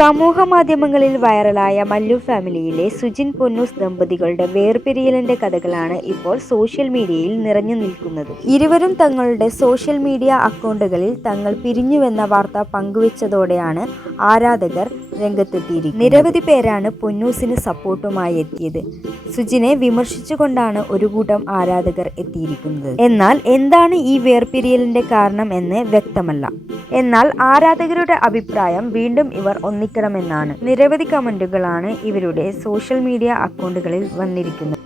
സമൂഹ മാധ്യമങ്ങളിൽ വൈറലായ മല്ലു ഫാമിലിയിലെ സുജിൻ പൊന്നൂസ് ദമ്പതികളുടെ വേർപിരിയലിന്റെ കഥകളാണ് ഇപ്പോൾ സോഷ്യൽ മീഡിയയിൽ നിറഞ്ഞു നിൽക്കുന്നത്. ഇരുവരും തങ്ങളുടെ സോഷ്യൽ മീഡിയ അക്കൗണ്ടുകളിൽ തങ്ങൾ പിരിഞ്ഞുവെന്ന വാർത്ത പങ്കുവച്ചതോടെയാണ് ആരാധകർ രംഗത്തെത്തിയിരിക്കുന്നത്. നിരവധി പേരാണ് പൊന്നൂസിന് സപ്പോർട്ടുമായി എത്തിയത്. സുജിനെ വിമർശിച്ചുകൊണ്ടാണ് ഒരു കൂട്ടം ആരാധകർ എത്തിയിരിക്കുന്നത്. എന്നാൽ എന്താണ് ഈ വേർപിരിയലിന്റെ കാരണം എന്ന് വ്യക്തമല്ല. എന്നാൽ ആരാധകരുടെ അഭിപ്രായം വീണ്ടും ഇവർ ഒന്നിക്കണമെന്നാണ്. നിരവധി കമന്റുകളാണ് ഇവരുടെ സോഷ്യൽ മീഡിയ അക്കൗണ്ടുകളിൽ വന്നിരിക്കുന്നത്.